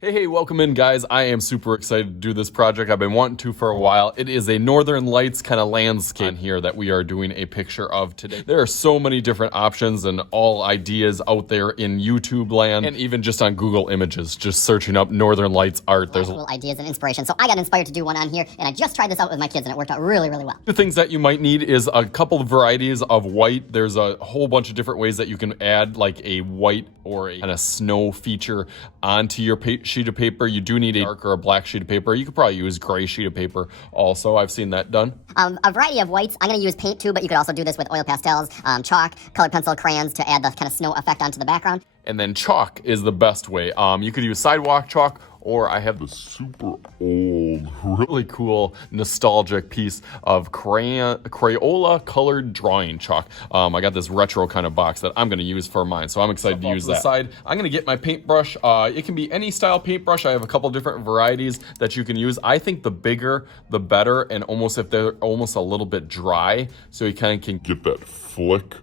Hey, welcome in, guys. I am super excited to do this project. I've been wanting to for a while. It is a Northern Lights kind of landscape here that we are doing a picture of today. There are so many different options and all ideas out there in YouTube land and even just on Google Images, just searching up Northern Lights art. There's cool ideas and inspiration. So I got inspired to do one on here, and I just tried this out with my kids, and it worked out really, really well. The things that you might need is a couple of varieties of white. There's a whole bunch of different ways that you can add like a white or a kind of snow feature onto your sheet of paper. You do need a dark or a black sheet of paper. You could probably use gray sheet of paper also. I've seen that done. A variety of whites. I'm going to use paint too, but you could also do this with oil pastels, chalk, colored pencil, crayons to add the kind of snow effect onto the background. And then chalk is the best way. You could use sidewalk chalk, or I have the super old, really cool, nostalgic piece of Crayola colored drawing chalk. I got this retro kind of box that I'm going to use for mine, so I'm excited to use that. Side, I'm going to get my paintbrush. It can be any style paintbrush. I have a couple different varieties that you can use. I think the bigger, the better, and almost if they're almost a little bit dry, so you kind of can get that flick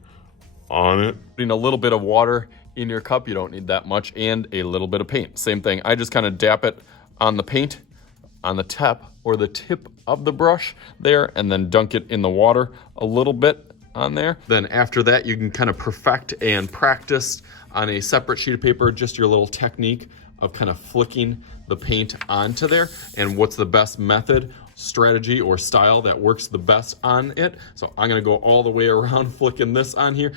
on it. Putting a little bit of water in your cup, you don't need that much, and a little bit of paint. Same thing. I just kind of dap it on the paint, on the tip or the tip of the brush there, and then dunk it in the water a little bit on there. Then after that, you can kind of perfect and practice on a separate sheet of paper, just your little technique of kind of flicking the paint onto there and what's the best method, strategy, or style that works the best on it. So I'm gonna go all the way around flicking this on here.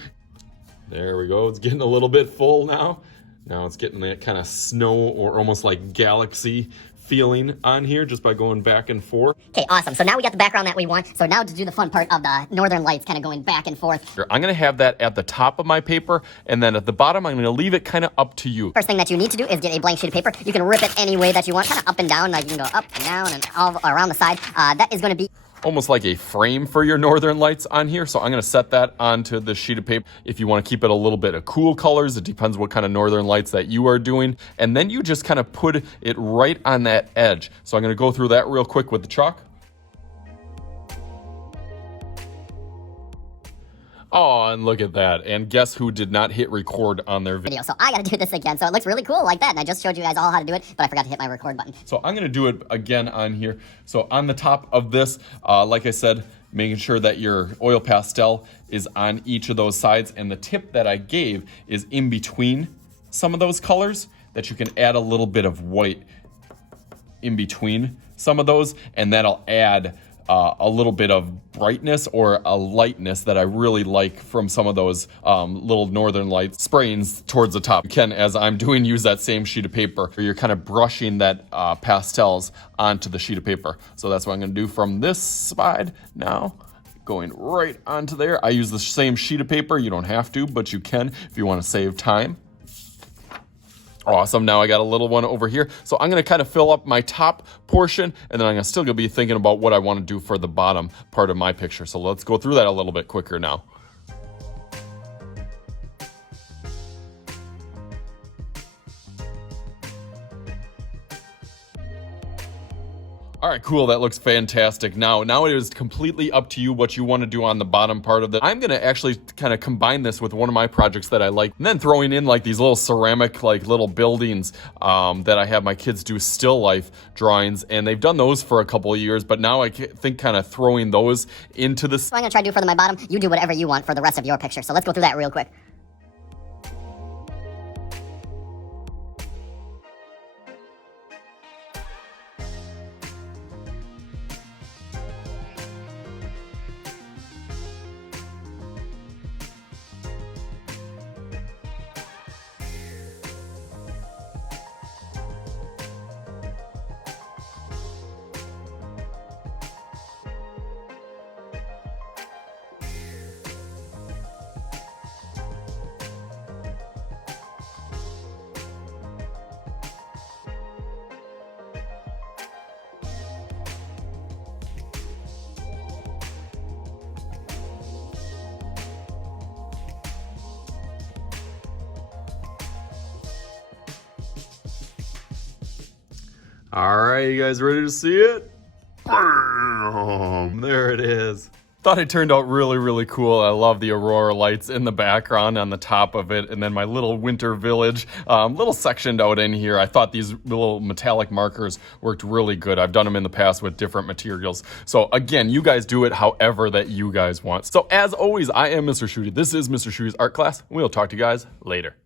There we go. It's getting a little bit full now. Now it's getting that kind of snow or almost like galaxy feeling on here just by going back and forth. Okay, awesome. So now we got the background that we want. So now to do the fun part of the Northern Lights kind of going back and forth. I'm going to have that at the top of my paper, and then at the bottom, I'm going to leave it kind of up to you. First thing that you need to do is get a blank sheet of paper. You can rip it any way that you want, kind of up and down. Like you can go up and down and all around the side. That is going to be almost like a frame for your Northern Lights on here. So I'm going to set that onto the sheet of paper. If you want to keep it a little bit of cool colors, it depends what kind of Northern Lights that you are doing. And then you just kind of put it right on that edge. So I'm going to go through that real quick with the chalk. Oh, and look at that. And guess who did not hit record on their video? So I got to do this again. So it looks really cool like that. And I just showed you guys all how to do it, but I forgot to hit my record button. So I'm going to do it again on here. So on the top of this, like I said, making sure that your oil pastel is on each of those sides. And the tip that I gave is in between some of those colors, that you can add a little bit of white in between some of those. And that'll add a little bit of brightness or a lightness that I really like from some of those little Northern Lights sprayings towards the top. You can, as I'm doing, use that same sheet of paper. You're kind of brushing that pastels onto the sheet of paper. So that's what I'm going to do from this side now. Going right onto there. I use the same sheet of paper. You don't have to, but you can if you want to save time. Awesome. Now I got a little one over here. So I'm going to kind of fill up my top portion, and then I'm still going to be thinking about what I want to do for the bottom part of my picture. So let's go through that a little bit quicker now. All right, cool. That looks fantastic. Now it is completely up to you what you want to do on the bottom part of it. I'm going to actually kind of combine this with one of my projects that I like, and then throwing in like these little ceramic, like little buildings that I have my kids do still life drawings, and they've done those for a couple of years, but now I think kind of throwing those into this. So I'm going to try to do for my bottom. You do whatever you want for the rest of your picture. So let's go through that real quick. All right, you guys ready to see it? Bam! There it is. thought it turned out really, really cool. I love the aurora lights in the background on the top of it, and then my little winter village, little sectioned out in here. I thought these little metallic markers worked really good. I've done them in the past with different materials. So again, you guys do it however that you guys want. So as always, I am Mr. Shooty. This is Mr. Shooty's art class. We'll talk to you guys later.